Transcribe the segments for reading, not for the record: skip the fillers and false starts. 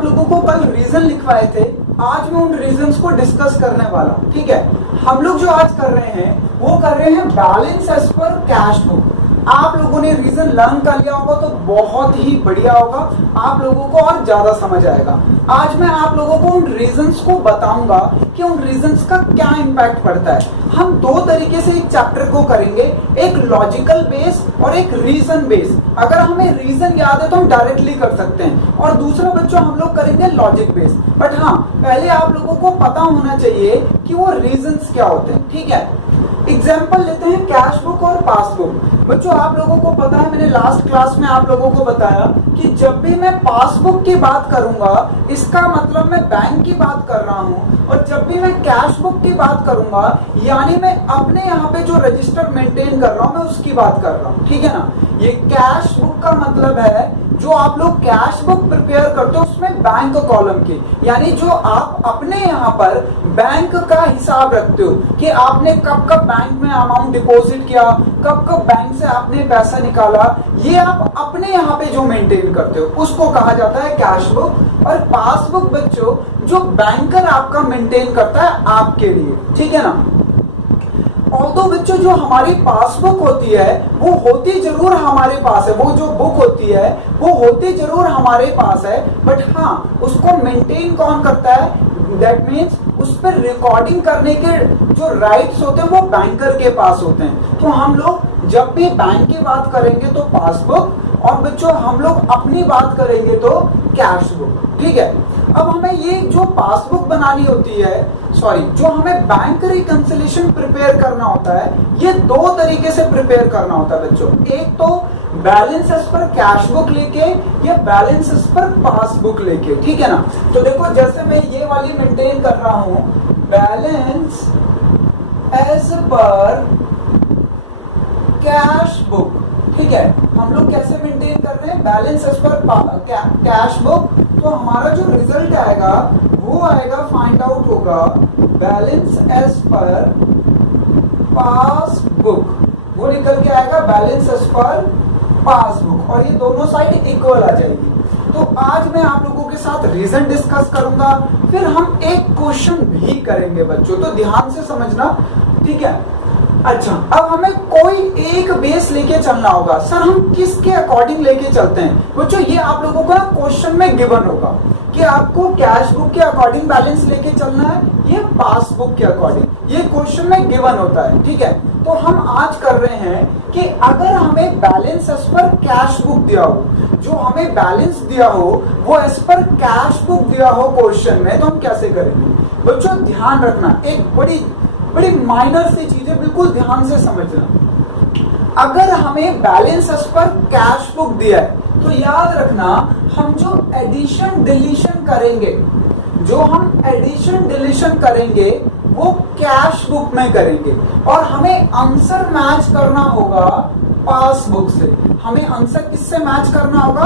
आप लोगों को कल रीजन लिखवाए थे, आज मैं उन रीजंस को डिस्कस करने वाला हूं। ठीक है, हम लोग जो आज कर रहे हैं वो कर रहे हैं balance as per cash book. आप लोगों ने रीजन लर्न कर लिया होगा तो बहुत ही बढ़िया होगा, आप लोगों को और ज्यादा समझ आएगा। आज मैं आप लोगों को उन रीजंस को बताऊंगा कि उन रीजंस का क्या इंपैक्ट पड़ता है। हम दो तरीके से एक चैप्टर को करेंगे, एक लॉजिकल बेस और एक रीजन बेस। अगर हमें रीजन याद है तो हम डायरेक्टली कर सकते हैं, और दूसरा बच्चों हम लोग करेंगे लॉजिक बेस। बट हाँ, पहले आप लोगों को पता होना चाहिए कि वो रीजंस क्या होते हैं। ठीक है, एग्जाम्पल लेते हैं कैश बुक और पासबुक। बच्चों आप लोगों को पता है, मैंने लास्ट क्लास में आप लोगों को बताया कि जब भी मैं पासबुक की बात करूंगा इसका मतलब मैं बैंक की बात कर रहा हूं, और जब भी मैं कैश बुक की बात करूंगा यानी मैं अपने यहाँ पे जो रजिस्टर मेंटेन कर रहा हूं मैं उसकी बात कर रहा हूं। ठीक है ना, ये कैश बुक का मतलब है जो आप लोग कैश बुक प्रिपेयर करते हो उसमें बैंक कॉलम की, यानी जो आप अपने यहाँ पर बैंक का हिसाब रखते हो कि आपने कब कब बैंक में अमाउंट डिपॉजिट किया, कब कब बैंक से आपने पैसा निकाला, ये आप अपने यहाँ पे जो मेंटेन करते हो उसको कहा जाता है कैश बुक। और पासबुक बच्चों जो बैंकर आपका मेंटेन करता है आपके लिए। ठीक है ना, ऑल्दो बच्चों जो हमारी पासबुक होती है वो होती जरूर हमारे पास है, वो जो बुक होती है वो होती जरूर हमारे पास है, बट हाँ उसको मेंटेन कौन करता है, दैट मीन्स उस पर रिकॉर्डिंग करने के जो राइट्स होते हैं वो बैंकर के पास होते हैं। तो हम लोग जब भी बैंक की बात करेंगे तो पासबुक, और बच्चों हम लोग अपनी बात करेंगे तो कैश बुक। ठीक है, अब हमें ये जो पासबुक बनानी होती है, सॉरी जो हमें बैंक रिकंसिलिएशन प्रिपेयर करना होता है, ये दो तरीके से प्रिपेयर करना होता है बच्चों। एक तो balance as per cash book लेके या बैलेंस एज पर पासबुक लेके। ठीक है ना, तो देखो जैसे मैं ये वाली मेंटेन कर रहा हूं balance as per cash book. ठीक है, हम लोग कैसे मेंटेन कर रहे हैं, balance as per cash book. तो हमारा जो रिजल्ट आएगा वो आएगा, फाइंड आउट होगा बैलेंस एज पर पासबुक, वो निकल के आएगा बैलेंस एज पर पासबुक, और ये दोनों साइड इक्वल आ जाएगी। तो आज मैं आप लोगों के साथ रीजन डिस्कस करूंगा, फिर हम एक क्वेश्चन भी करेंगे बच्चों, तो ध्यान से समझना। ठीक है, अच्छा अब हमें कोई एक बेस लेके चलना होगा। सर हम किसके अकॉर्डिंग लेके चलते हैं बच्चों, ये आप लोगों को क्वेश्चन में गिवन होगा कि आपको कैश बुक के अकॉर्डिंग बैलेंस लेके चलना है, ये पासबुक के अकॉर्डिंग, ये क्वेश्चन में गिवन होता है। ठीक है, तो हम आज कर रहे हैं कि अगर हमें balance as per cash book दिया हो, जो हमें बैलेंस दिया हो वो एज पर कैश बुक दिया हो क्वेश्चन में, तो हम कैसे करेंगे बच्चों। ध्यान रखना, एक बड़ी माइनर सी चीज है, बिल्कुल ध्यान से समझना। अगर हमें balance as per cash book दिया है तो याद रखना हम जो एडिशन डिलीशन करेंगे, वो कैश बुक में करेंगे, और हमें आंसर मैच करना होगा पासबुक से। हमें आंसर किससे मैच करना होगा,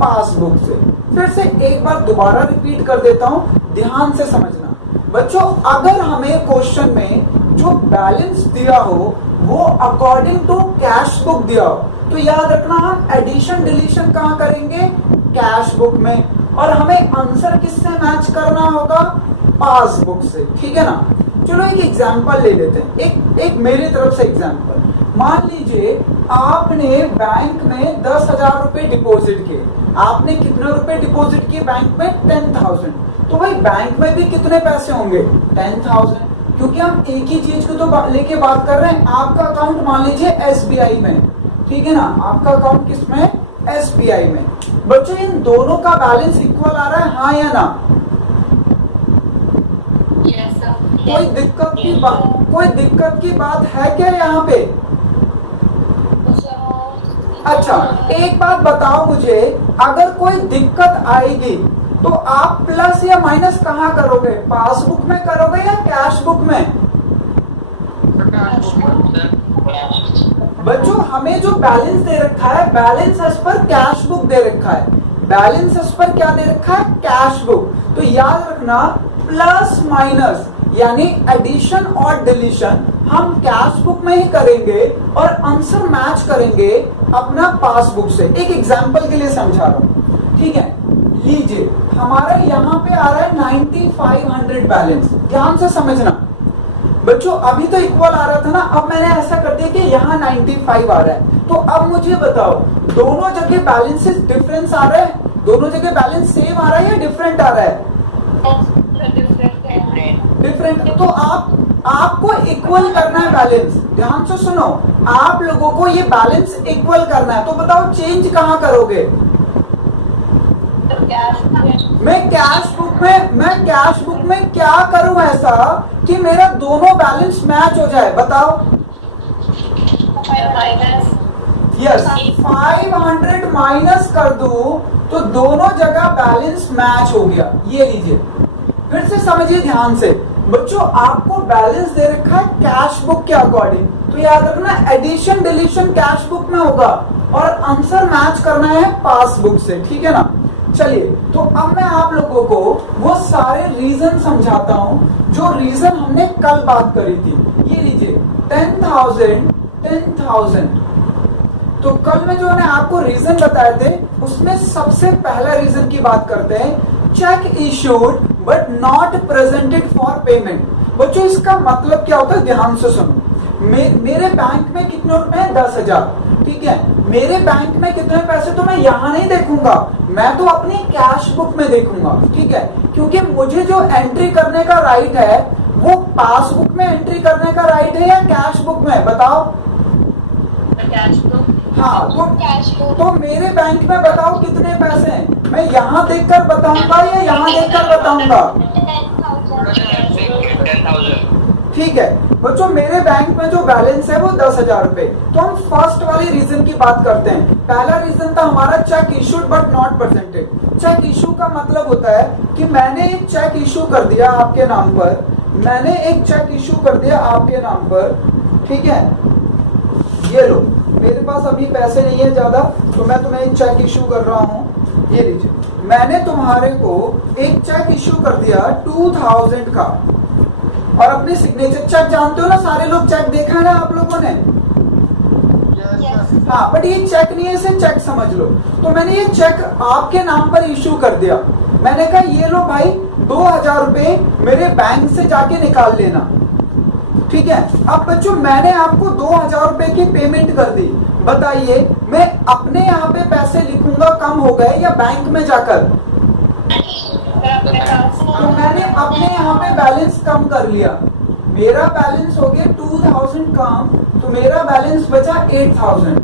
पासबुक से। फिर से एक बार दोबारा रिपीट कर देता हूं, ध्यान से समझना बच्चों। अगर हमें क्वेश्चन में जो बैलेंस दिया हो वो अकॉर्डिंग टू कैश बुक दिया हो, तो याद रखना हम एडिशन डिलीशन कहां करेंगे, कैश बुक में, और हमें आंसर किससे मैच करना होगा, पासबुक से। ठीक है ना, चलो एक एग्जांपल ले लेते हैं, एक मेरी तरफ से एग्जांपल। मान लीजिए आपने बैंक में 10,000 रुपए डिपॉजिट किए। आपने कितने रुपए डिपॉजिट किए बैंक में, 10,000। तो भाई बैंक में भी कितने पैसे होंगे, 10,000, क्योंकि हम एक ही चीज को तो लेके बात कर रहे हैं। आपका अकाउंट मान लीजिए एसबीआई में, ठीक है ना, आपका अकाउंट किसमें, एसबीआई में। बच्चों इन दोनों का बैलेंस इक्वल आ रहा है, हाँ या ना, कोई दिक्कत की बात है क्या यहाँ पे। अच्छा एक बात बताओ मुझे, अगर कोई दिक्कत आएगी तो आप प्लस या माइनस कहाँ करोगे, पासबुक में करोगे या कैश बुक में। बच्चों हमें जो बैलेंस दे रखा है, balance as per cash book दे रखा है, बैलेंस एज पर क्या दे रखा है, कैश बुक। तो याद रखना प्लस माइनस यानी एडिशन और डिलीशन हम कैश बुक में ही करेंगे और आंसर मैच करेंगे अपना पासबुक से। एक एग्जांपल के लिए समझा रहा हूं, ठीक है। लीजिए हमारा यहाँ पे आ रहा है 9500 बैलेंस। ध्यान से समझना बच्चों, अभी तो इक्वल आ रहा था ना, अब मैंने ऐसा कर दिया कि यहाँ 95 आ रहा है। तो अब मुझे बताओ दोनों जगह बैलेंसेस डिफरेंस आ रहा है, दोनों जगह बैलेंस सेम आ रहा है या डिफरेंट आ रहा है? डिफरेंट। तो आपको इक्वल करना है बैलेंस। ध्यान से सुनो, आप लोगों को ये बैलेंस इक्वल करना है। तो बताओ चेंज कहाँ करोगे? मैं कैश बुक में क्या करूं ऐसा कि मेरा दोनों बैलेंस मैच हो जाए? बताओ। यस, 500 माइनस कर दूं तो दोनों जगह बैलेंस मैच हो गया। ये लीजिए, फिर से समझिए ध्यान से बच्चों, आपको बैलेंस दे रखा है कैश बुक के अकॉर्डिंग, तो याद रखना एडिशन डिलीशन कैश बुक में होगा और आंसर मैच करना है पासबुक से, ठीक है ना। चलिए, तो अब मैं आप लोगों को वो सारे रीजन समझाता हूं जो रीजन हमने कल बात करी थी। ये लीजिए 10,000। तो कल में जो मैंने आपको रीजन बताए थे उसमें सबसे पहला रीजन की बात करते हैं, check issued but not presented for payment. बच्चों इसका मतलब क्या होता है? ध्यान से सुनो, मेरे बैंक में कितने रुपए हैं? 10,000, ठीक है। मेरे बैंक में कितने पैसे तो मैं यहाँ नहीं देखूंगा, मैं तो अपनी कैश बुक में देखूंगा, ठीक है। क्योंकि मुझे जो एंट्री करने का राइट है वो पासबुक में एंट्री करने का राइट है या कैश बुक में? बताओ। Cash book. हाँ, तो मेरे बैंक में बताओ कितने पैसे हैं? मैं यहाँ देखकर बताऊंगा या यहाँ देखकर बताऊंगा? 10,000। ठीक है बच्चों, मेरे बैंक में जो बैलेंस है वो 10,000 रुपए। तो हम फर्स्ट वाले रीजन की बात करते हैं। पहला रीजन था हमारा cheque issued but not presented. Cheque issue का मतलब होता है कि मैंने एक चेक इशू कर दिया आपके नाम पर, मैंने एक चेक इशू कर दिया आपके नाम पर, ठीक है। ये लो, मेरे पास अभी पैसे नहीं है ज्यादा, तो मैं तुम्हें एक चेक इशू कर रहा हूँ। ये लीजिए, मैंने तुम्हारे को एक चेक इशू कर दिया 2,000 का और अपनी सिग्नेचर चेक जानते हो ना, सारे लोग चेक देखा है ना आप लोगों ने? हाँ, बट ये चेक नहीं है, इसे चेक समझ लो। तो मैंने ये चेक आपके नाम पर इशू कर दिया। मैंने कहा ये लो भाई 2,000 रुपए मेरे बैंक से जाके निकाल लेना, ठीक है। अब बच्चों मैंने आपको 2,000 रुपए की पेमेंट कर दी। बताइए मैं अपने यहाँ पे पैसे लिखूंगा कम हो गए या बैंक में जाकर? तो मैंने अपने यहाँ पे बैलेंस कम कर लिया, मेरा बैलेंस हो गया 2,000 कम, तो मेरा बैलेंस बचा 8,000,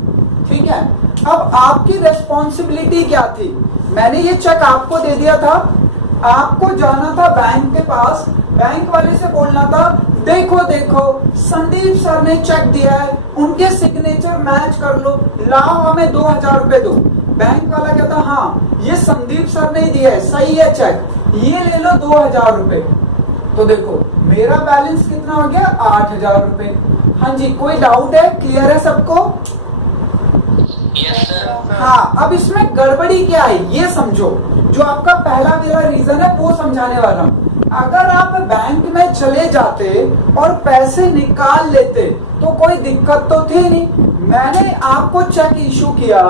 ठीक है। अब आपकी रेस्पॉन्सिबिलिटी क्या थी? मैंने ये चेक आपको दे दिया था, आपको जाना था बैंक के पास, बैंक वाले से बोलना था देखो देखो संदीप सर ने चेक दिया है, उनके सिग्नेचर मैच कर लो, लाओ हमें 2,000 रुपए दो। बैंक वाला कहता हाँ ये संदीप सर ने दिया है, सही है चेक, ये ले लो 2,000 रुपए। तो देखो मेरा बैलेंस कितना हो गया? 8,000 रुपए। हाँ जी, कोई डाउट है? क्लियर है सबको? Yes sir. हाँ, अब इसमें गड़बड़ी क्या है ये समझो। जो आपका पहला मेरा रीजन है वो समझाने वाला हूँ। अगर आप बैंक में चले जाते और पैसे निकाल लेते तो कोई दिक्कत तो थी नहीं। मैंने आपको चेक इशू किया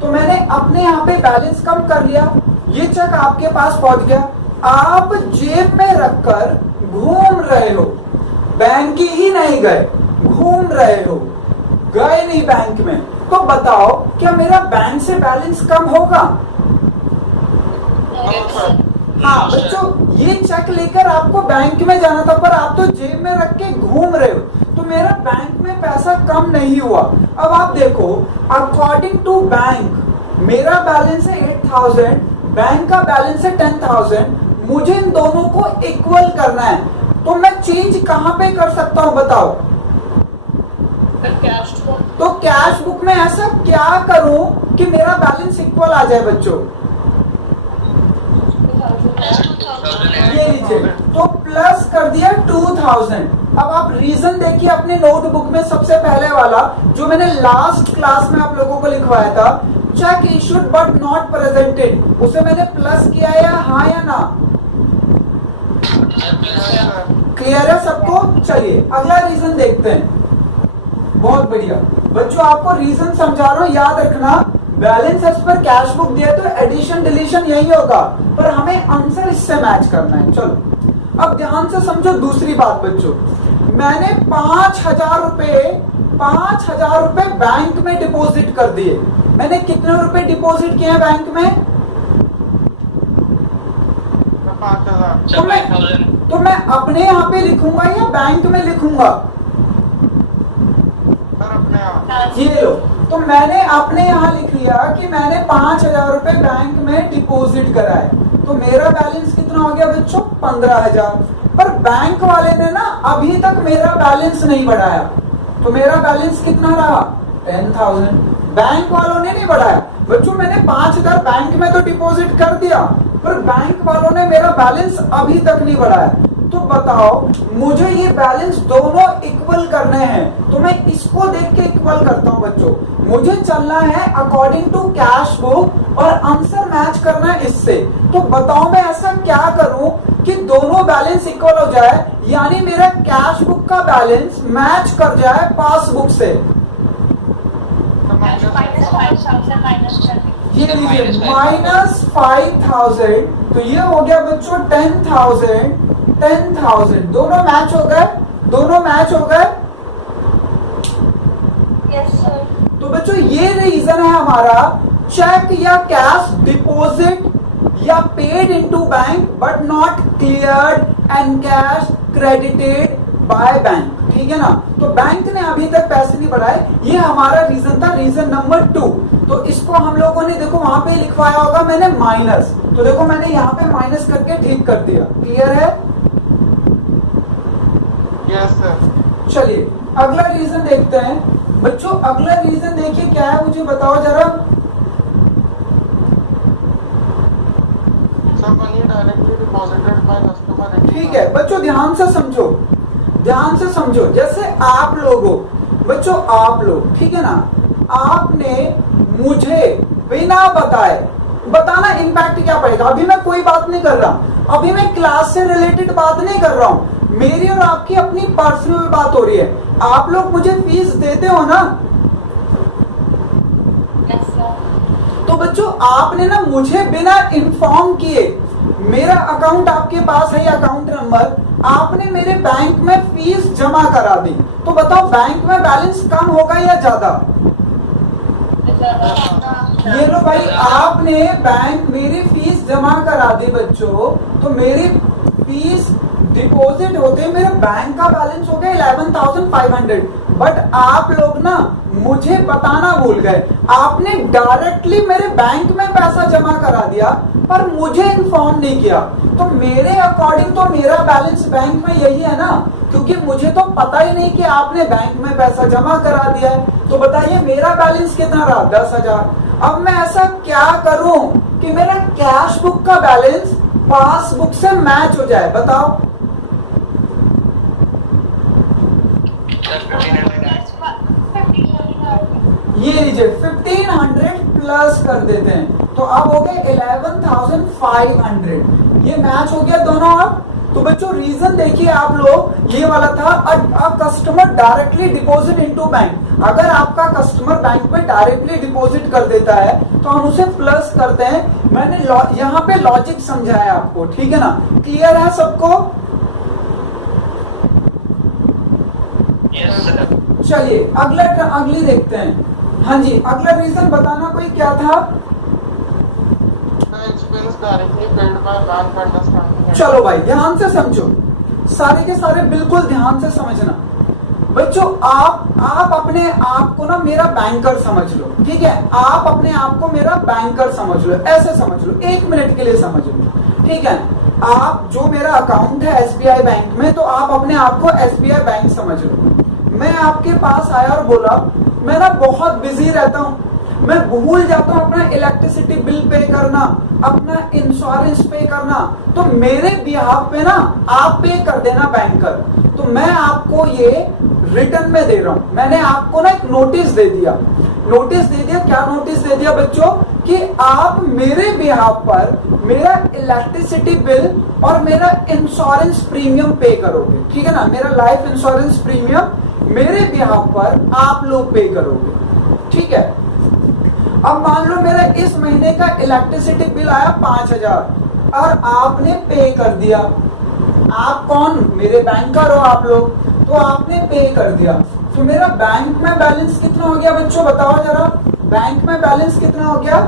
तो मैंने अपने यहाँ पे बैलेंस कम कर लिया, ये चेक आपके पास पहुंच गया, आप जेब में रखकर घूम रहे हो, बैंक ही नहीं गए, घूम रहे हो, गए नहीं बैंक में। तो बताओ क्या मेरा बैंक से बैलेंस कम होगा? हाँ बच्चों, ये चेक लेकर आपको बैंक में जाना था पर आप तो जेब में रख के घूम रहे हो, तो मेरा बैंक में पैसा कम नहीं हुआ। अब आप देखो, अकॉर्डिंग टू बैंक मेरा बैलेंस है 8,000, बैंक का बैलेंस है 10,000, मुझे इन दोनों को इक्वल करना है। तो मैं चेंज कहाँ पे कर सकता हूँ बताओ? तो कैश बुक में ऐसा क्या करूं कि मेरा बैलेंस इक्वल आ जाए बच्चों? ये लीजिए, तो प्लस कर दिया 2,000। अब आप रीजन देखिए अपने नोटबुक में, सबसे पहले वाला जो मैंने लास्ट क्लास में आप लोगों को लिखवाया था, check issued but not presented, उसे मैंने प्लस किया या हाँ या ना? क्लियर है सबको? चलिए अगला रीजन देखते हैं। बहुत बढ़िया बच्चों, आपको रीजन समझा रहा हूं, याद रखना balance as per cash book दिया तो एडिशन डिलीशन यही होगा, पर हमें आंसर इससे मैच करना है। चलो अब ध्यान से समझो दूसरी बात बच्चों, मैंने 5,000 रुपए बैंक में डिपॉजिट कर दिए। मैंने कितने रुपए डिपॉजिट किए हैं बैंक में? 5,000। तो मैं अपने यहाँ पे लिखूंगा या बैंक में लिखूंगा? सर अपने आप। ये लो, तो मैंने अपने यहाँ लिख लिया कि मैंने 5,000 रुपए बैंक में डिपॉजिट कराए, तो मेरा बैलेंस कितना हो गया बच्चों? 15,000। पर बैंक वाले ने ना अभी तक मेरा बैलेंस नहीं बढ़ाया, तो मेरा बैलेंस कितना रहा? 10,000। बैंक वालों ने नहीं बढ़ाया बच्चों, मैंने 5,000 बैंक में तो डिपॉजिट कर दिया, पर बैंक वालों ने मेरा बैलेंस अभी तक नहीं बढ़ाया। तो बताओ मुझे ये बैलेंस दोनों इक्वल करने हैं, तो मैं इसको देख के इक्वल करता हूं बच्चों। मुझे चलना है अकॉर्डिंग टू कैश बुक और आंसर मैच करना है इससे। तो बताओ मैं ऐसा क्या करूं कि दोनों बैलेंस इक्वल हो जाए, यानी मेरा कैश बुक का बैलेंस मैच कर जाए पासबुक से। ये लीजिए -5,000, तो ये हो गया बच्चों 10,000 दोनों मैच हो गए, दोनों मैच हो गए। Yes sir. तो बच्चों ये रीजन है हमारा, चेक या कैश डिपॉजिट या paid into bank but not cleared and cash credited by bank, ठीक है ना। तो बैंक ने अभी तक पैसे नहीं बढ़ाए, ये हमारा रीजन था, रीजन नंबर 2। तो इसको हम लोगों ने देखो वहां पे लिखवाया होगा मैंने माइनस, तो देखो मैंने यहाँ पे माइनस करके ठीक कर दिया। क्लियर है? Yes sir. चलिए अगला रीजन देखते हैं बच्चों। अगला रीजन देखिए क्या है, मुझे बताओ जरा। Sir money directly deposited by customer. ठीक है बच्चों, ध्यान से समझो, ध्यान से समझो। जैसे आप लोग हो बच्चों, आप लोग, ठीक है ना, आपने मुझे बिना बताए, बताना इम्पैक्ट क्या पड़ेगा। अभी मैं कोई बात नहीं कर रहा, अभी मैं क्लास से रिलेटेड बात नहीं कर रहा हूं, मेरी और आपकी अपनी पर्सनल बात हो रही है। आप लोग मुझे फीस देते हो ना? Yes sir. तो बच्चों आपने ना मुझे बिना इन्फॉर्म किए, मेरा अकाउंट आपके पास है, अकाउंट नंबर, आपने मेरे बैंक में फीस जमा करा दी, तो बताओ बैंक में बैलेंस कम होगा या ज्यादा? ये लो भाई, आपने बैंक मेरी फीस जमा करा दी बच्चों, तो मेरी फीस डिपॉजिट होते मेरे बैंक का बैलेंस हो गया 11,500। बट आप लोग ना मुझे बताना भूल गए, आपने डायरेक्टली मेरे बैंक में पैसा जमा करा दिया पर मुझे इन्फॉर्म नहीं किया। तो मेरे अकॉर्डिंग तो मेरा बैलेंस बैंक में यही है ना, क्योंकि मुझे तो पता ही नहीं कि आपने बैंक में पैसा जमा करा दिया है। तो बताइए मेरा बैलेंस कितना रहा? 10,000। अब मैं ऐसा क्या करूं कि मेरा कैश बुक का बैलेंस पासबुक से मैच हो जाए, बताओ। ये लीजिए 1500 प्लस कर देते हैं, तो अब हो गए 11,500। ये मैच हो गया दोनों। अब तो बच्चों रीजन देखिए आप लोग, ये वाला था a customer directly deposit into bank. अगर आपका कस्टमर बैंक में डायरेक्टली डिपॉजिट कर देता है तो हम उसे प्लस करते हैं। मैंने यहाँ पे लॉजिक समझाया आपको, ठीक है ना? क्लियर है सबको? Yes sir. चलिए अगली देखते हैं। हाँ जी, अगला रीजन बताना कोई क्या था? Expense directly paid by bank understanding. चलो भाई ध्यान से समझो, सारे के सारे बिल्कुल ध्यान से समझना बच्चों। आप अपने आप को ना मेरा बैंकर समझ लो, ठीक है? आप अपने आप को मेरा बैंकर समझ लो, ऐसे समझ लो, 1 मिनट के लिए समझ लो, ठीक है? आप जो मेरा अकाउंट है SBI बैंक में, तो आप अपने आप को SBI बैंक समझ लो। मैं आपके पास आया और बोला मैं ना बहुत बिजी रहता हूँ, मैं भूल जाता हूँ अपना इलेक्ट्रिसिटी बिल पे करना, अपना इंश्योरेंस पे करना, तो मेरे बिहाफ पे ना आप पे कर देना बैंकर। तो मैं आपको ये रिटर्न में दे रहा हूं, मैंने आपको ना एक नोटिस दे दिया। क्या नोटिस दे दिया बच्चों? कि आप मेरे बिहाफ पर मेरा इलेक्ट्रिसिटी बिल और मेरा इंश्योरेंस प्रीमियम पे करोगे, ठीक है ना? मेरा लाइफ इंश्योरेंस प्रीमियम मेरे बिहाफ पर आप लोग पे करोगे, ठीक है? अब मान लो मेरा इस महीने का इलेक्ट्रिसिटी बिल आया 5,000 और आपने पे कर दिया। आप कौन? मेरे बैंकर हो आप लोग, तो आपने पे कर दिया। तो मेरा बैंक में बैलेंस कितना हो गया बच्चों, बताओ जरा। बैंक में बैलेंस कितना हो गया?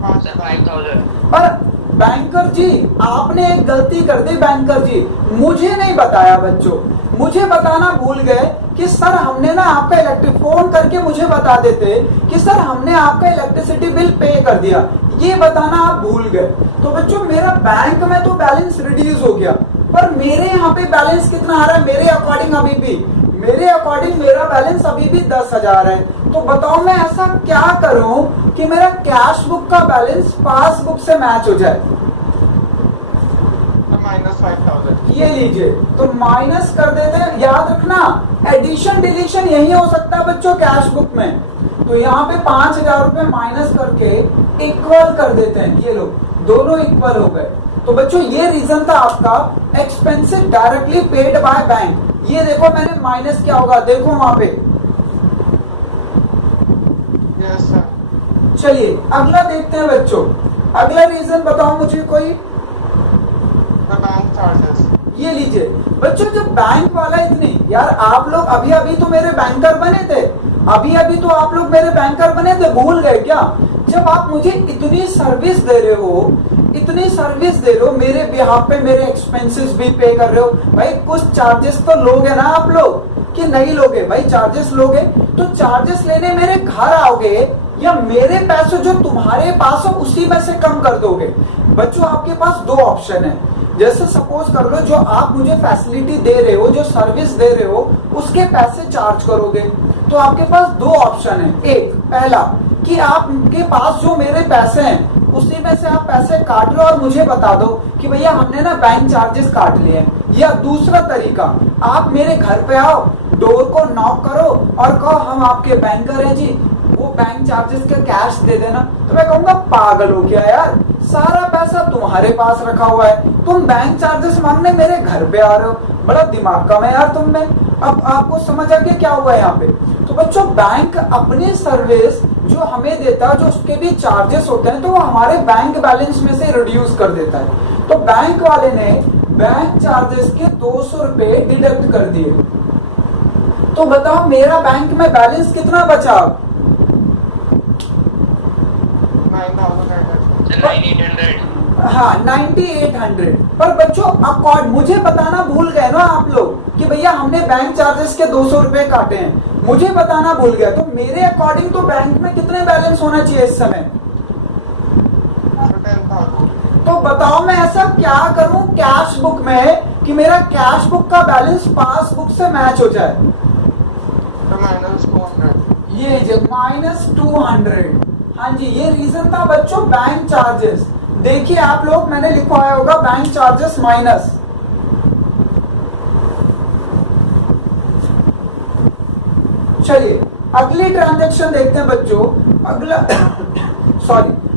सर 5,000। पर बैंकर जी आपने एक गलती कर दी। बैंकर जी मुझे नहीं बताया बच्चों, मुझे बताना भूल गए कि सर हमने ना आपका इलेक्ट्रिक, फोन करके मुझे बता देते कि सर हमने आपका इलेक्ट्रिसिटी बिल पे कर दिया, ये बताना आप भूल गए। तो बच्चों मेरा बैंक में तो बैलेंस रिड्यूस हो गया, पर मेरे यहाँ पे बैलेंस कितना आ रहा है? मेरे अकॉर्डिंग मेरा बैलेंस अभी भी 10,000 है। तो बताओ मैं ऐसा क्या करूं कि मेरा कैश बुक का बैलेंस पासबुक से मैच हो जाए? -5,000। ये लीजिए, तो माइनस कर देते हैं। याद रखना एडिशन डिलीशन यही हो सकता है बच्चों कैश बुक में। तो यहाँ पे 5,000 रुपए माइनस करके इक्वल कर देते हैं। ये लो दोनों इक्वल हो गए। तो बच्चों ये रीजन था आपका expensive directly paid by bank. ये देखो मैंने माइनस क्या होगा, देखो वहां पे। Yes sir. चलिए अगला देखते हैं बच्चों। अगला रीजन बताओ मुझे कोई। Bank charges. ये लीजिए बच्चों, जो बैंक वाला इतनी, यार आप लोग अभी अभी तो मेरे बैंकर बने थे, अभी अभी तो आप लोग मेरे बैंकर बने थे, भूल गए क्या? जब आप मुझे इतनी सर्विस दे रहे हो, मेरे बिहाफ पे मेरे एक्सपेंसेस भी पे कर रहे हो, भाई कुछ चार्जेस तो लोगे ना आप लोग कि नहीं लोगे? भाई चार्जेस लोगे तो चार्जेस लेने मेरे घर आओगे या मेरे पैसे जो तुम्हारे पास हो उसी में से कम कर दोगे? बच्चों आपके पास दो ऑप्शन है। जैसे सपोज कर लो जो आप मुझे फैसिलिटी दे रहे हो, जो सर्विस दे रहे हो, उसके पैसे चार्ज करोगे। तो आपके पास दो ऑप्शन है। एक, पहला कि आपके पास जो मेरे पैसे हैं उसी में से आप पैसे काट लो और मुझे बता दो कि भैया हमने ना बैंक चार्जेस काट लिए हैं। या दूसरा तरीका, आप मेरे घर पे आओ, डोर को नॉक करो और कहो हम आपके बैंकर हैं जी, वो बैंक चार्जेस का कैश दे देना। तो मैं कहूंगा पागल हो क्या यार, सारा पैसा तुम्हारे पास रखा हुआ है, तुम बैंक चार्जेस मांगने मेरे घर पे आ रहे हो, बड़ा दिमाग कम है यार तुम में। अब आपको समझ आ गया क्या हुआ है यहाँ पे? तो बच्चों बैंक अपनी सर्विस जो हमें देता है, जो उसके भी चार्जेस होते हैं, तो वो हमारे बैंक बैलेंस में से रिड्यूस कर देता है। तो बैंक वाले ने बैंक चार्जेस के 200 रुपए डिडक्ट कर दिए। तो बताओ मेरा बैंक में बैलेंस कितना बचा? 9,800। हाँ 9,800। पर बच्चों अकॉर्ड मुझे बताना भूल गए ना आप लोग कि भैया हमने बैंक चार्जेस के 200 रुपए काटे हैं, मुझे बताना भूल गया। तो मेरे अकॉर्डिंग तो बैंक में कितने बैलेंस होना चाहिए इस समय? 10,000। तो बताओ मैं ऐसा क्या करूं कैश बुक में कि मेरा कैश बुक का बैलेंस पासबुक से मैच हो जाए? -200। ये -200। हाँ जी, ये रीजन था बच्चों बैंक चार्जेस। देखिए आप लोग मैंने लिखवाया होगा बैंक चार्जेस माइनस। चलिए अगली ट्रांजैक्शन देखते हैं बच्चों।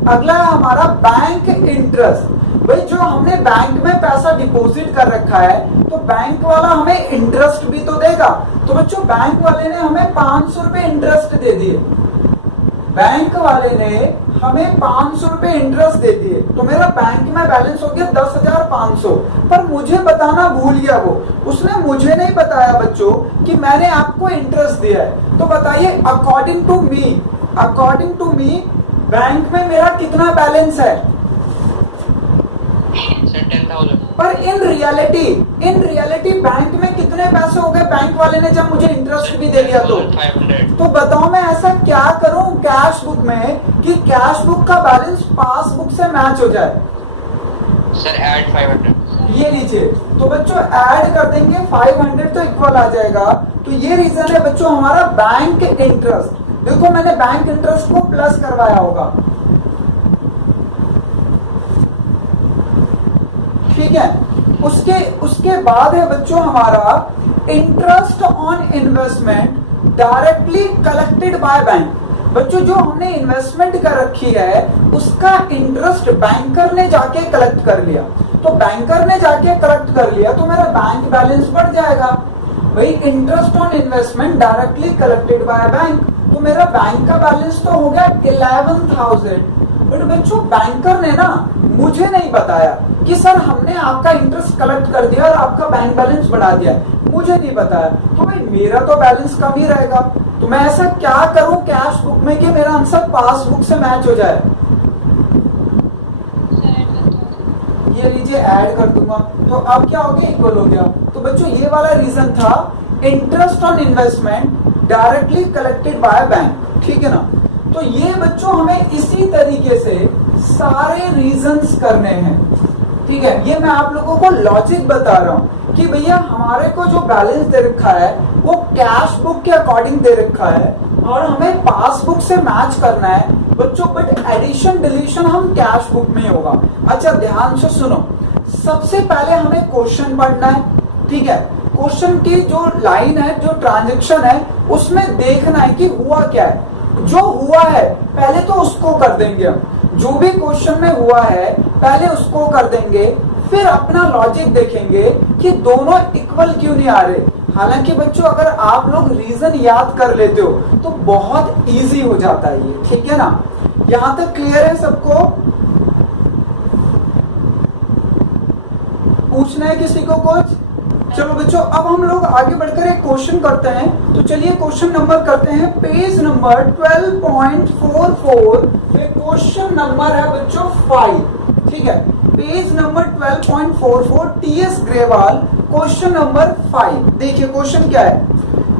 अगला हमारा बैंक इंटरेस्ट। भाई जो हमने बैंक में पैसा डिपॉजिट कर रखा है तो बैंक वाला हमें इंटरेस्ट भी तो देगा। तो बच्चों बैंक वाले ने हमें 500 रुपए इंटरेस्ट दे दिए, बैंक वाले ने हमें 500 रुपए इंटरेस्ट दे दिए। तो मेरा बैंक में बैलेंस हो गया 10,500। पर मुझे बताना भूल गया वो, उसने मुझे नहीं बताया बच्चों कि मैंने आपको इंटरेस्ट दिया है। तो बताइए अकॉर्डिंग टू मी बैंक में मेरा कितना बैलेंस है? सर 10,000। पर इन रियलिटी बैंक में कितने पैसे हो गए बैंक वाले ने जब मुझे इंटरेस्ट भी दे दिया? तो 500। तो बताओ मैं ऐसा क्या करूं कैश बुक में कि कैश बुक का बैलेंस पासबुक से मैच हो जाए? Sir add 500। ये लीजिए, तो बच्चों ऐड कर देंगे 500 तो इक्वल आ जाएगा। तो ये रीजन है बच्चों हमारा बैंक इंटरेस्ट। देखो मैंने बैंक इंटरेस्ट को प्लस करवाया होगा, ठीक है। उसके बाद है बच्चों हमारा interest on investment directly collected by bank. बच्चों जो हमने इन्वेस्टमेंट कर रखी है उसका इंटरेस्ट बैंकर ने जाके कलेक्ट कर लिया। तो बैंकर ने जाके कलेक्ट कर लिया तो मेरा बैंक बैलेंस बढ़ जाएगा। भाई interest on investment directly collected by bank, तो मेरा बैंक का बैलेंस तो हो गया 11,000, बट बच्चों बैंकर ने ना मुझे नहीं बताया कि सर हमने आपका इंटरेस्ट कलेक्ट कर दिया और आपका बैंक बैलेंस बढ़ा दिया, मुझे नहीं बताया, तो भाई मेरा तो बैलेंस कम ही रहेगा। तो मैं ऐसा क्या करूं कैश बुक में कि मेरा आंसर पासबुक से मैच हो जाए? ये लीजिए ऐड कर दूंगा, तो अब क्या हो गया, इक्वल हो गया। तो बच्चों ये वाला रीजन था interest on investment directly collected by bank, ठीक है ना। तो ये बच्चों हमें इसी तरीके से सारे रीजंस करने हैं, ठीक है। ये मैं आप लोगों को लॉजिक बता रहा हूं कि भैया हमारे को जो बैलेंस दे रखा है वो कैश बुक के अकॉर्डिंग दे रखा है और हमें पासबुक से मैच करना है बच्चों, बट एडिशन डिलीशन हम कैश बुक में ही होगा। अच्छा ध्यान से सुनो, सबसे पहले हमें क्वेश्चन पढ़ना है, ठीक है। क्वेश्चन की जो लाइन है, जो ट्रांजेक्शन है, उसमें देखना है कि हुआ क्या है। जो हुआ है पहले तो उसको कर देंगे हम, जो भी क्वेश्चन में हुआ है पहले उसको कर देंगे, फिर अपना लॉजिक देखेंगे कि दोनों इक्वल क्यों नहीं आ रहे। हालांकि बच्चों अगर आप लोग रीजन याद कर लेते हो तो बहुत इजी हो जाता है ये, ठीक है ना। यहां तक क्लियर है सबको? पूछना है किसी को कुछ? चलो बच्चों अब हम लोग आगे बढ़कर एक क्वेश्चन करते हैं। तो चलिए क्वेश्चन नंबर करते हैं, पेज नंबर 12.44 पे क्वेश्चन नंबर है बच्चों 5, ठीक है। Page number 12.44 TS Grewal question number 5। देखिए क्वेश्चन क्या है,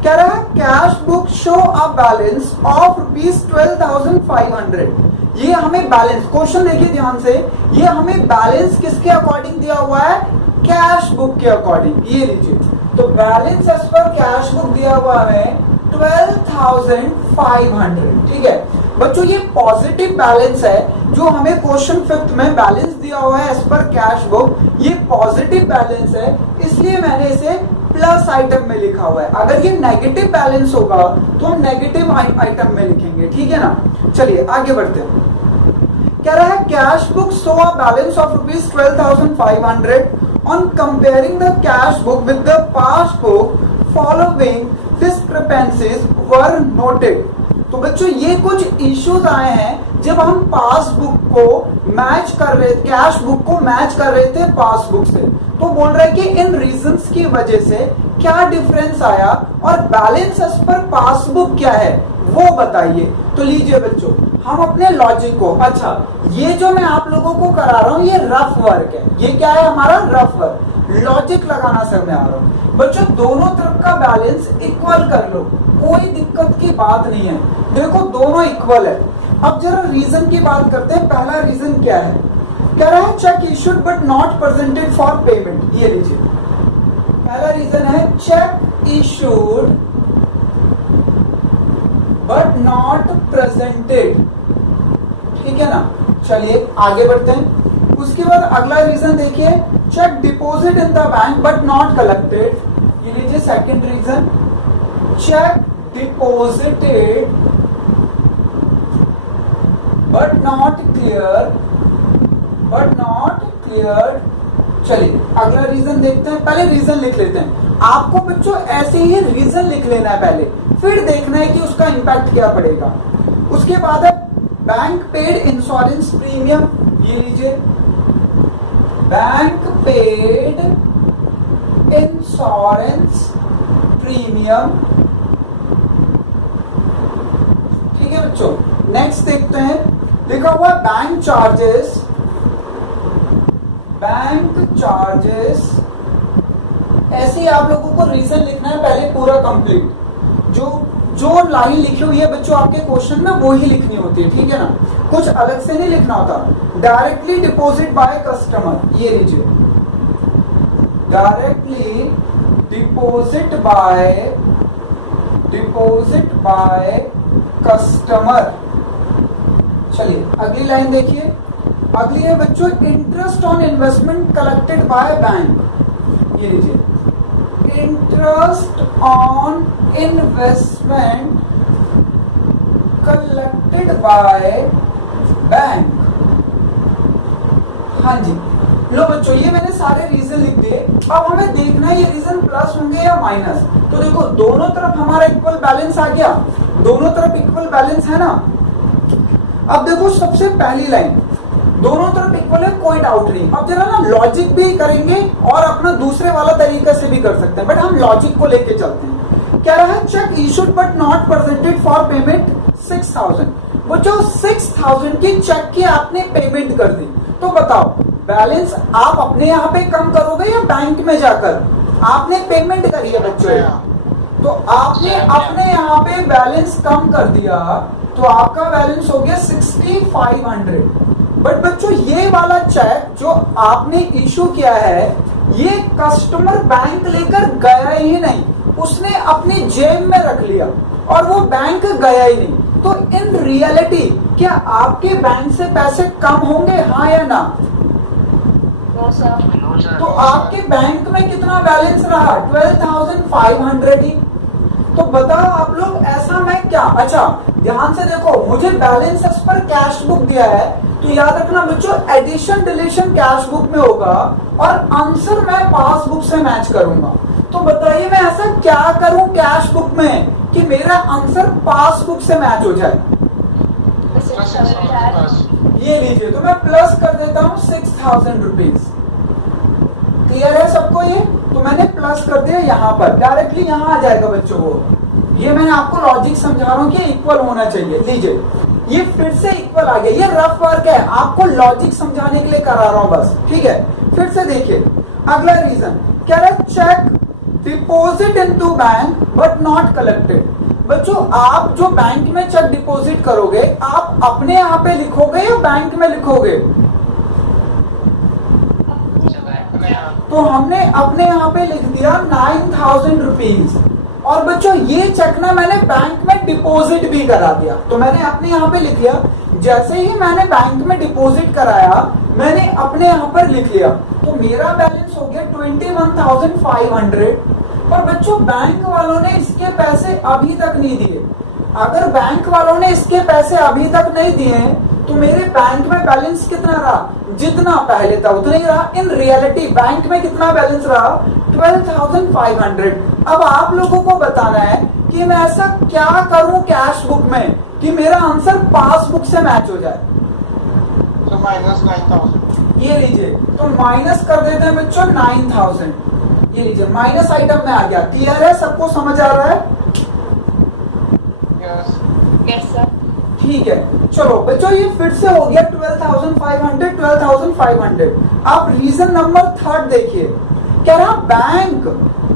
कह रहा है cash book show a balance of ₹12,500। ये हमें बैलेंस, क्वेश्चन देखिए ध्यान से, ये हमें बैलेंस किसके अकॉर्डिंग दिया हुआ है? कैश बुक के अकॉर्डिंग। ये लीजिए, तो balance as per cash book दिया हुआ है 12,500, ठीक है। बच्चों ये पॉजिटिव बैलेंस है जो हमें क्वेश्चन 5 में बैलेंस दिया हुआ है एज पर कैश बुक, ये पॉजिटिव बैलेंस है, इसलिए मैंने इसे प्लस आइटम में लिखा हुआ है। अगर ये नेगेटिव बैलेंस होगा तो हम नेगेटिव आइटम में लिखेंगे, ठीक है ना। चलिए आगे बढ़ते हैं। कह रहा है cash book show a balance of ₹12,500 on comparing the cash book with the passbook following discrepancies were noted। तो बच्चों ये कुछ इश्यूज आए हैं जब हम पासबुक को मैच कर रहे, कैश बुक को मैच कर रहे थे पासबुक से। तो बोल रहे हैं कि इन रीजंस की वजह से क्या डिफरेंस आया और बैलेंस एज पर पासबुक क्या है वो बताइए। तो लीजिए बच्चों हम अपने लॉजिक को, अच्छा ये जो मैं आप लोगों को करा रहा हूं ये रफ वर्क है, ये क्या है हमारा रफ वर्क, लॉजिक लगाना सर मैं आ रहा हूं। बच्चों दोनों तरफ का बैलेंस इक्वल कर लो, कोई दिक्कत की बात नहीं है। देखो दोनों इक्वल है। अब जरा रीजन की बात करते हैं। पहला रीजन क्या है, कह रहा है check issued but not presented for payment. ये लीजिए पहला रीजन है check issued but not presented, ठीक है ना। चलिए आगे बढ़ते हैं। उसके बाद अगला रीजन देखिए, cheque deposit in the bank but not collected. ये लीजिए second reason, cheque deposited but not clear, but not clear. चलिए अगला रीजन देखते हैं। पहले रीजन लिख लेते हैं। आपको बच्चों ऐसे ही रीजन लिख लेना है पहले, फिर देखना है कि उसका इंपैक्ट क्या पड़ेगा। उसके बाद है बैंक पेड इंश्योरेंस प्रीमियम। ये लीजिए बैंक पेड इंश्योरेंस प्रीमियम, ठीक है बच्चों। नेक्स्ट देखते हैं, लिखा हुआ बैंक चार्जेस, बैंक चार्जेस। ऐसे ही आप लोगों को रीजन लिखना है पहले पूरा कंप्लीट। जो लाइन लिखी हुई है बच्चों आपके क्वेश्चन में वो ही लिखनी होती है, ठीक है ना, कुछ अलग से नहीं लिखना होता। डायरेक्टली डिपॉजिट बाय कस्टमर, ये लीजिए डायरेक्टली डिपॉजिट बाय कस्टमर। चलिए अगली लाइन देखिए, अगली है बच्चों interest on investment collected by bank. ये लीजिए interest on investment collected by bank. हाँ जी लो बच्चों ये मैंने सारे रीजन लिख दिए। अब हमें देखना है ये रीजन प्लस होंगे या माइनस। तो देखो दोनों तरफ हमारा इक्वल बैलेंस आ गया, दोनों तरफ इक्वल बैलेंस है ना। अब देखो सबसे पहली लाइन, दोनों तरफ इक्वल है, कोई डाउट नहीं। अब जरा ना लॉजिक भी करेंगे और अपना दूसरे वाला तरीका से भी कर सकते हैं, बट हम लॉजिक को लेके चलते हैं। क्या रहा है, check issued but not presented for payment 6000। वो जो 6000 की चेक की आपने पेमेंट कर दी, तो बताओ बैलेंस आप अपने यहाँ पे कम करोगे या बैंक में जाकर? आपने पेमेंट करी है बच्चों, तो आपने अपने यहाँ पे बैलेंस कम कर दिया, तो आपका बैलेंस हो गया 6500। बट बच्चों ये वाला चेक जो आपने इशू किया है, ये कस्टमर बैंक लेकर गया ही नहीं, उसने अपनी जेब में रख लिया और वो बैंक गया ही नहीं। तो इन रियलिटी क्या आपके बैंक से पैसे कम होंगे, हाँ या ना? No sir. तो आपके बैंक में कितना बैलेंस रहा? 12,500 ही। तो बताओ आप लोग, ऐसा मैं क्या, अच्छा ध्यान से देखो, मुझे बैलेंस पर कैश बुक दिया है, तो याद रखना बच्चों एडिशन डिलीशन कैश बुक में होगा और आंसर मैं पासबुक से मैच करूंगा। तो बताइए मैं ऐसा क्या करूं कैश बुक में कि मेरा आंसर पासबुक से मैच हो जाए? ये लीजिए, तो मैं प्लस कर देता हूँ 6000 रुपीज। क्लियर है सबको ये? तो मैंने प्लस कर दिया यहाँ पर, डायरेक्टली यहाँ आ जाएगा बच्चों वो। ये मैंने आपको लॉजिक समझा रहा हूँ कि इक्वल होना चाहिए। लीजिए ये फिर से इक्वल आ गया, ये रफ वर्क है, आपको लॉजिक समझाने के लिए करा रहा हूँ बस, ठीक है। फिर से देखिए अगला रीजन क्या है, cheque deposit into bank but not collected. बच्चों आप जो बैंक में चेक डिपॉजिट करोगे, आप अपने यहाँ पे लिखोगे या बैंक में लिखोगे? तो हमने अपने यहाँ पे लिख दिया 9000 रुपीज, और बच्चों ये चेक ना मैंने बैंक में डिपॉजिट भी करा दिया। तो मैंने अपने यहाँ पे लिख लिया, जैसे ही मैंने बैंक में डिपॉजिट कराया मैंने अपने यहाँ पर लिख लिया, तो मेरा बैलेंस हो गया 21,500। पर बच्चों बैंक वालों ने इसके पैसे अभी तक नहीं दिए। अगर बैंक वालों ने इसके पैसे अभी तक नहीं दिए तो मेरे बैंक में बैलेंस कितना रहा? जितना पहले था उतना ही रहा। इन रियलिटी बैंक में कितना बैलेंस रहा? 12,500। अब आप लोगों को बताना है कि मैं ऐसा क्या करूं कैश बुक में कि मेरा आंसर पासबुक से मैच हो जाए। तो माइनस 9000। ये लीजिए, तो माइनस कर देते हैं बच्चों 9000। ये लीजिए माइनस आइटम में आ गया। क्लियर है, सबको समझ आ रहा है? Yes sir. ठीक है, चलो बच्चों ये फिर से हो गया 12,500 12,500। अब रीजन नंबर 3 देखिए, कह रहा bank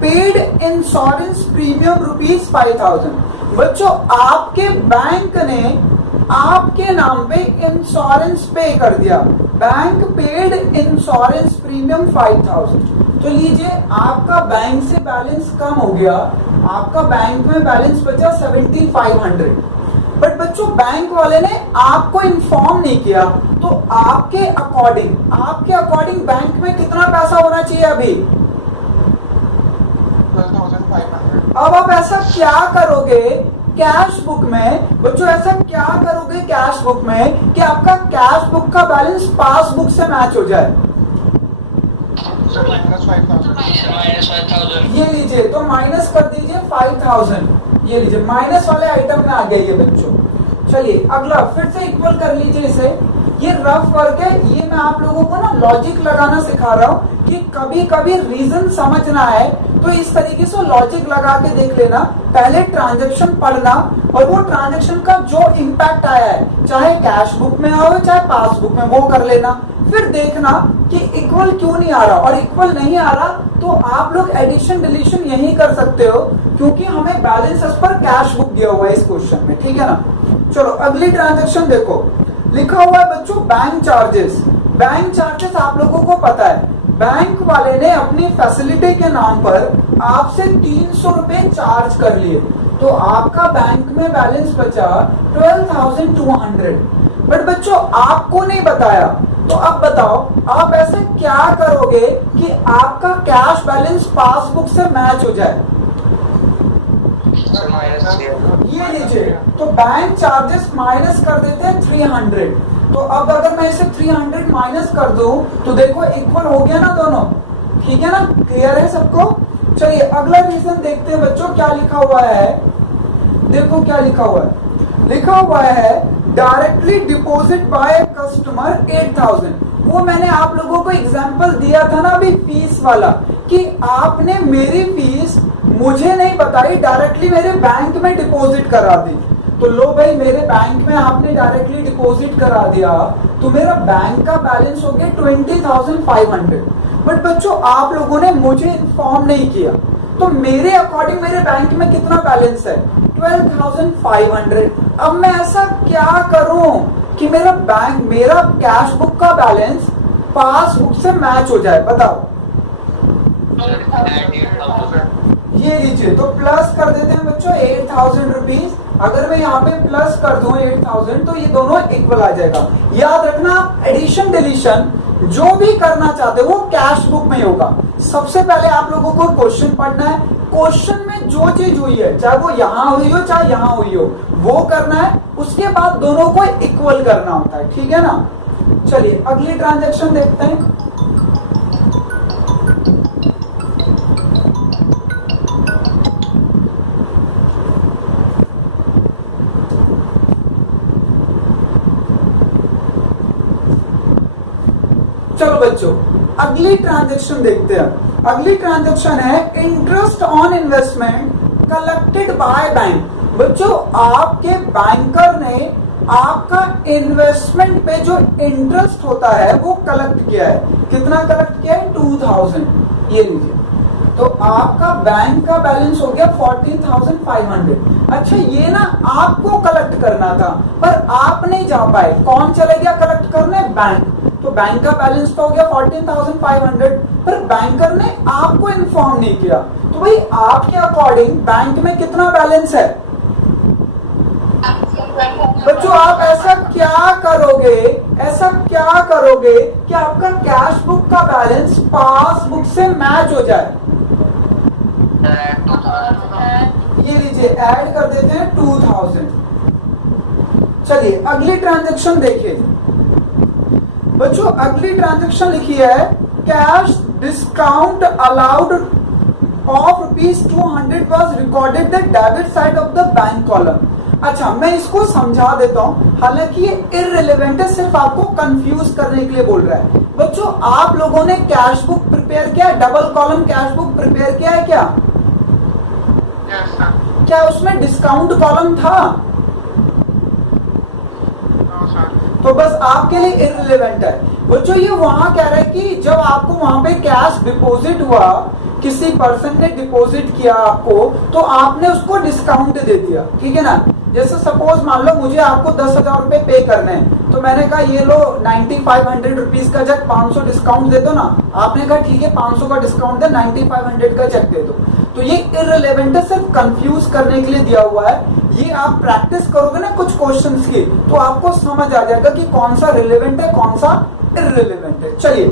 paid insurance premium rupees 5000। बच्चों आपके बैंक ने आपके नाम पे इंश्योरेंस पे कर दिया, बैंक पेड इंश्योरेंस प्रीमियम 5000। तो लीजिए आपका बैंक से बैलेंस कम हो गया, आपका बैंक में बैलेंस बचा 7500। बट बच्चों बैंक वाले ने आपको इन्फॉर्म नहीं किया, तो आपके अकॉर्डिंग बैंक में कितना पैसा होना चाहिए अभी? 12,500। अब आप ऐसा क्या करोगे कैश बुक में? बच्चों ऐसा क्या करोगे कैश बुक में कि आपका कैश बुक का बैलेंस पासबुक से मैच हो जाए? माइनस 5000। ये लीजिए, तो माइनस कर दीजिए 5000। ये लीजिए माइनस वाले आइटम में आ गया ये बच्चों। चलिए अगला फिर से इक्वल कर लीजिए इसे। ये रफ वर्क है, ये मैं आप लोगों को ना लॉजिक लगाना सिखा रहा हूँ कि कभी कभी रीजन समझना है तो इस तरीके से लॉजिक लगा के देख लेना। पहले ट्रांजैक्शन पढ़ना और वो ट्रांजैक्शन का जो इम्पैक्ट आया है, चाहे कैश बुक में आओ चाहे पासबुक में, वो कर लेना। फिर देखना कि इक्वल क्यों नहीं आ रहा, और इक्वल नहीं आ रहा तो आप लोग एडिशन डिलीशन यही कर सकते हो, क्योंकि हमें बैलेंस पर कैश बुक दिया हुआ है इस क्वेश्चन में, ठीक है ना। चलो अगली ट्रांजैक्शन देखो, लिखा हुआ है बच्चों बैंक चार्जेस। बैंक चार्जेस आप लोगों को पता है, बैंक वाले ने अपनी फैसिलिटी के नाम पर आपसे 300 रुपए चार्ज कर लिए, तो आपका बैंक में बैलेंस बचा 12,200। बट बच्चों आपको नहीं बताया, तो अब बताओ आप ऐसे क्या करोगे कि आपका कैश बैलेंस पासबुक से मैच हो जाए? ये लीजिए, तो बैंक चार्जेस माइनस कर देते हैं 300। तो अब अगर मैं इसे 300 माइनस कर दूं तो देखो इक्वल हो गया ना दोनों, ठीक है ना। क्लियर है सबको? चलिए अगला रीजन देखते हैं बच्चों, क्या लिखा हुआ है। देखो क्या लिखा हुआ है, लिखा हुआ है डायरेक्टली डिपॉजिट बाय कस्टमर 8000। वो मैंने आप लोगों को एग्जांपल दिया था ना अभी फीस वाला, कि आपने मेरी फीस मुझे नहीं बताई, डायरेक्टली मेरे बैंक में डिपॉजिट करा दी। तो लो भाई, मेरे बैंक में आपने डायरेक्टली डिपॉजिट करा दिया तो मेरा बैंक का बैलेंस हो गया 20,500। बट बच्चों आप लोगों ने मुझे इन्फॉर्म नहीं किया, तो मेरे अकॉर्डिंग मेरे बैंक में कितना बैलेंस है? 12,500। अब मैं ऐसा क्या करूं कि मेरा बैंक, मेरा कैश बुक का बैलेंस पासबुक से मैच हो जाए? बताओ। ये लीजिए, तो प्लस कर देते हैं बच्चों 8,000 रुपीज। अगर मैं यहाँ पे प्लस कर दूं 8,000 तो ये दोनों इक्वल आ जाएगा। याद रखना, एडिशन डिलीशन जो भी करना चाहते हो वो कैश बुक में होगा। सबसे पहले आप लोगों को क्वेश्चन पढ़ना है, क्वेश्चन में जो चीज हुई है, चाहे वो यहाँ हुई हो चाहे यहाँ हुई हो, वो करना है। उसके बाद दोनों को इक्वल करना होता है, ठीक है ना। चलिए अगली ट्रांजैक्शन देखते हैं। चलो बच्चों अगली ट्रांजैक्शन देखते हैं। अगली ट्रांजैक्शन है interest on investment collected by bank. बच्चों आपके बैंकर ने आपका इन्वेस्टमेंट पे जो इंटरेस्ट होता है वो कलेक्ट किया है। कितना कलेक्ट किया है? 2000। ये लीजिए, तो आपका बैंक का बैलेंस हो गया 14,500। अच्छा, ये ना आपको कलेक्ट करना था पर आप नहीं जा पाए। कौन चले गया कलेक्ट करने? बैंक। तो बैंक का बैलेंस तो हो गया 14,500, पर बैंकर ने आपको इन्फॉर्म नहीं किया। तो भाई आपके अकॉर्डिंग बैंक में कितना बैलेंस है? बच्चों आप ऐसा क्या करोगे, ऐसा क्या करोगे कि आपका कैश बुक का बैलेंस पासबुक से मैच हो जाए? ये लीजिए, ऐड कर देते हैं 2000। चलिए अगली ट्रांजैक्शन देखिए बच्चों। अगली ट्रांजैक्शन लिखी है cash discount allowed of ₹200 was recorded the debit side of the bank column. अच्छा, मैं इसको समझा देता हूं, हालांकि ये इररिलेवेंट है, सिर्फ आपको कंफ्यूज करने के लिए बोल रहा है। बच्चों आप लोगों ने कैश बुक प्रिपेयर किया है, double column cash book prepare किया है क्या? Yes, sir. क्या उसमें डिस्काउंट कॉलम था? No, sir. तो बस आपके लिए इररिलेवेंट है। बच्चों ये वहां कह रहा है कि जब आपको वहां पे कैश डिपॉजिट हुआ, किसी पर्सन ने डिपॉजिट किया आपको, तो आपने उसको डिस्काउंट दे दिया, ठीक है ना। जैसे सपोज मान लो मुझे आपको 10,000 रुपए पे करने हैं, तो मैंने कहा ये लो 9,500 रुपीज का चेक 500 डिस्काउंट दे दो ना। आपने कहा ठीक है 500 का डिस्काउंट दे, 9,500 का चेक दे दो। तो ये इररिलेवेंट है, सिर्फ कंफ्यूज करने के लिए दिया हुआ है। ये आप प्रैक्टिस करोगे ना कुछ क्वेश्चंस की, तो आपको समझ आ जाएगा कि कौन सा रिलेवेंट है कौन सा इररिलेवेंट है। चलिए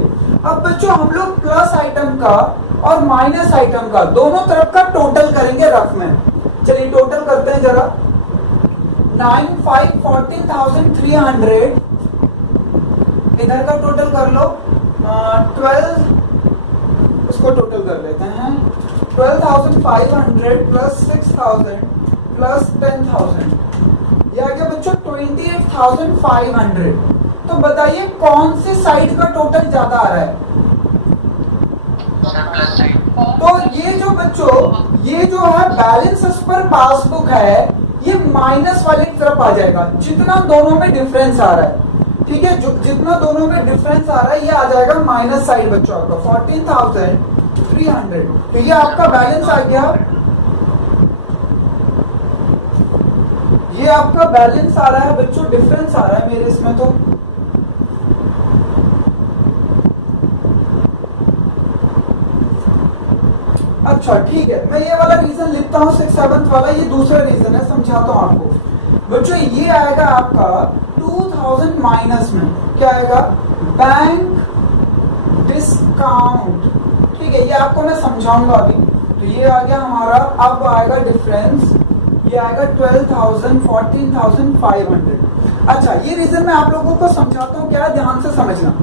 अब बच्चों हम लोग प्लस आइटम का और माइनस आइटम का दोनों तरफ का टोटल करेंगे रफ में। चलिए टोटल करते हैं जरा। 9,514,300 इधर का टोटल कर लो। 12 इसको टोटल कर लेते हैं। 12,500 प्लस 6,000 प्लस 10,000, ये आ गया बच्चों 28,500। तो बताइए कौन सी साइड का टोटल ज्यादा आ रहा है? Plus side. तो ये जो बच्चों ये जो है बैलेंस पर पासबुक है, ये माइनस वाली तरफ आ जाएगा जितना दोनों में डिफरेंस आ रहा है, ठीक है। जो जितना दोनों में डिफरेंस आ रहा है ये आ जाएगा माइनस साइड बच्चों आपका 14,300। तो ये आपका बैलेंस आ गया, ये आपका बैलेंस आ रहा है बच्चों, डिफरेंस आ रहा है मेरे इसमें। तो अच्छा ठीक है, मैं ये वाला रीजन लिखता हूँ 6, 7 वाला, ये दूसरा रीजन है, समझाता हूँ आपको। बच्चों ये आएगा आपका 2000 माइनस में, क्या आएगा? बैंक डिस्काउंट, ठीक है। ये आपको मैं समझाऊंगा अभी। तो ये आ गया हमारा, अब आएगा डिफरेंस, ये आएगा 12,000 14,500। अच्छा ये रीजन मैं आप लोगों को समझाता हूँ, क्या ध्यान से समझना।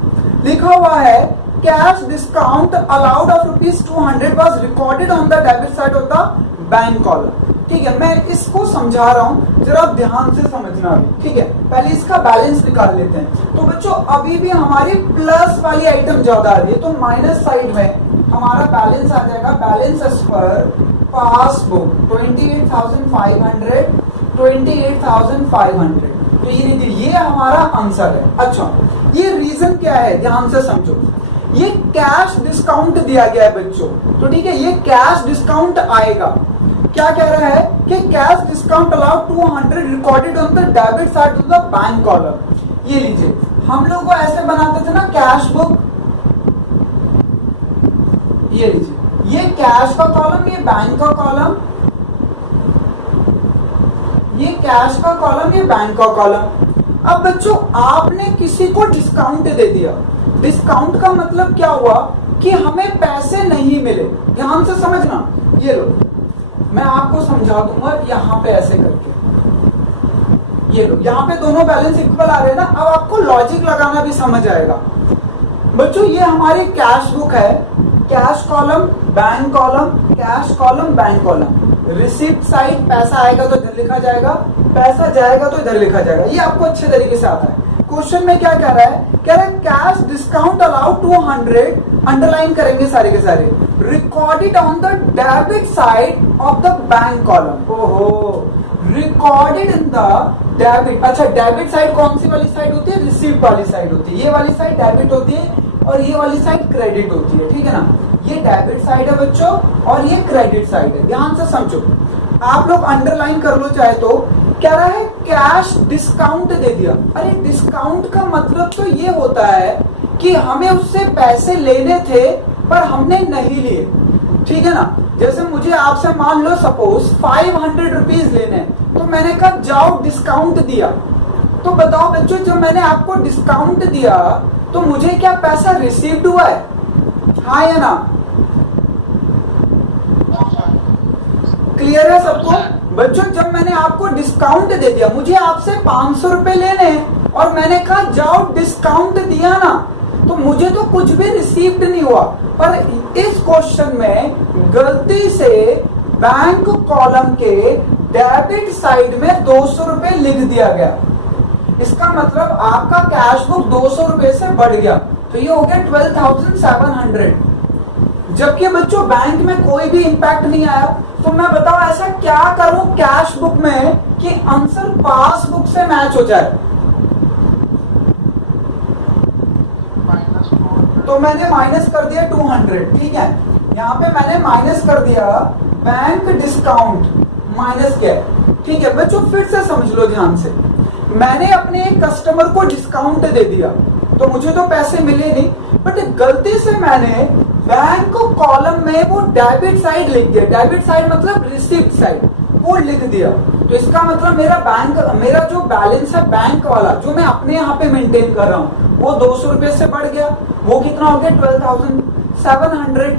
लिखा हुआ है cash discount allowed of ₹200 was recorded on the debit side of the bank column. ठीक है, मैं इसको समझा रहा हूं, जरा ध्यान से समझना अभी, ठीक है। पहले इसका बैलेंस निकाल लेते हैं। तो बच्चों अभी भी हमारी प्लस वाली आइटम ज्यादा आ रही है, तो माइनस साइड में हमारा बैलेंस आ जाएगा, बैलेंस एज पर पासबुक 28,500, 28,500। तो ये हमारा आंसर है। अच्छा, ये रीजन क्या है, ध्यान से समझो। ये कैश डिस्काउंट दिया गया है बच्चों, तो ठीक है, ये कैश डिस्काउंट आएगा। क्या कह रहा है कि cash discount allowed 200 recorded on the debit side of the bank column. ये लीजिए, हम लोग को ऐसे बनाते थे ना कैश बुक, ये लीजिए, ये कैश का कॉलम, ये बैंक का कॉलम, ये कैश का कॉलम, ये बैंक का कॉलम। अब बच्चों आपने किसी को डिस्काउंट दे दिया। डिस्काउंट का मतलब क्या हुआ कि हमें पैसे नहीं मिले। ध्यान से समझना, ये लो, मैं आपको समझा दूंगा यहाँ पे ऐसे करके। ये लो, यहाँ पे दोनों बैलेंस इक्वल आ रहे हैं ना। अब आपको लॉजिक लगाना भी समझ आएगा। बच्चों ये हमारी कैश बुक है, cash column, bank column, cash column, bank column. Receipt side पैसा आएगा तो इधर लिखा जाएगा, पैसा जाएगा तो इधर लिखा जाएगा। ये आपको अच्छे तरीके से आता है। क्वेश्चन में क्या कह रहा है, कह रहा है कैश डिस्काउंट अलाउड 200, अंडरलाइन करेंगे सारे के सारे, recorded on the debit side of the bank column. ओहो, रिकॉर्डेड इन द डेबिट। अच्छा, डेबिट साइड कौन सी वाली साइड होती है, रिसीव वाली साइड होती है। ये वाली साइड डेबिट होती है और ये वाली साइड क्रेडिट होती है, ठीक है ना। ये डेबिट साइड है बच्चों और ये क्रेडिट साइड है। ध्यान से समझो, आप लोग अंडरलाइन कर लो चाहे तो। क्या रहा है, कैश डिस्काउंट दे दिया। अरे डिस्काउंट का मतलब तो ये होता है कि हमें उससे पैसे लेने थे पर हमने नहीं लिए, ठीक है ना। जैसे मुझे आपसे मान लो सपोज 500 रुपीज लेने, तो मैंने कहा जाओ डिस्काउंट दिया। तो बताओ बच्चों, जब मैंने आपको डिस्काउंट दिया तो मुझे क्या पैसा रिसीव्ड हुआ है, हाँ या ना? क्लियर है सबको? बच्चों जब मैंने आपको डिस्काउंट दे दिया, मुझे आपसे 500 रुपए लेने और मैंने कहा जाओ डिस्काउंट दिया ना, तो मुझे तो कुछ भी रिसीव्ड नहीं हुआ। पर इस क्वेश्चन में गलती से बैंक कॉलम के डेबिट साइड में 200 रुपए लिख दिया गया। इसका मतलब आपका कैश बुक 200 रुपए से बढ़ गया, तो ये हो गया 12,700। जबकि बच्चों बैंक में कोई भी इंपैक्ट नहीं आया। तो मैं बताओ ऐसा क्या करूं कैश बुक में कि आंसर पासबुक से मैच हो जाए। तो मैंने माइनस कर दिया 200, ठीक है। यहाँ पे मैंने माइनस कर दिया बैंक डिस्काउंट, माइनस किया, ठीक है। बच्चों फिर से समझ लो ध्यान से, मैंने अपने एक कस्टमर को डिस्काउंट दे दिया तो मुझे तो पैसे मिले नहीं, बट गलती से मैंने बैंक कॉलम में वो डेबिट साइड लिख दिया। डेबिट साइड मतलब रिसिप्ट साइड, वो लिख दिया। तो इसका मतलब मेरा जो बैलेंस है बैंक वाला, जो मैं अपने यहाँ पे मेंटेन कर रहा हूँ, वो 200 रुपए से बढ़ गया। वो कितना हो गया 12,700।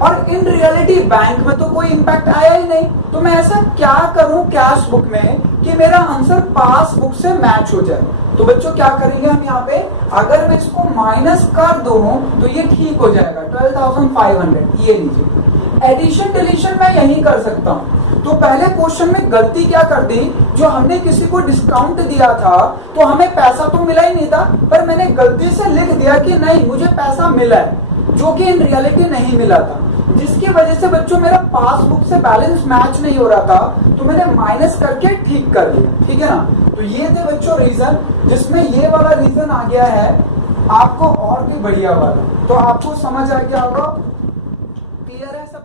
और इन रियलिटी बैंक में तो कोई इंपैक्ट आया ही नहीं। तो मैं ऐसा क्या करूं कैश बुक में कि मेरा आंसर पासबुक से मैच हो जाए। तो बच्चों क्या करेंगे हम यहाँ पे, अगर मैं इसको माइनस कर दूं तो ये ठीक हो जाएगा 12,500। ये लीजिए, एडिशन डिलीशन मैं यही कर सकता हूँ। तो पहले क्वेश्चन में गलती क्या कर दी, जो हमने किसी को डिस्काउंट दिया था तो हमें पैसा तो मिला ही नहीं था, पर मैंने गलती से लिख दिया कि नहीं मुझे पैसा मिला है, जो कि इन रियलिटी नहीं मिला था, जिसकी वजह से बच्चों मेरा पासबुक से बैलेंस मैच नहीं हो रहा था। तो मैंने माइनस करके ठीक कर दिया, ठीक है ना। तो ये थे बच्चों रीजन, जिसमें ये वाला रीजन आ गया है आपको और भी बढ़िया वाला। तो आपको समझ आ गया होगा, क्लियर है सब?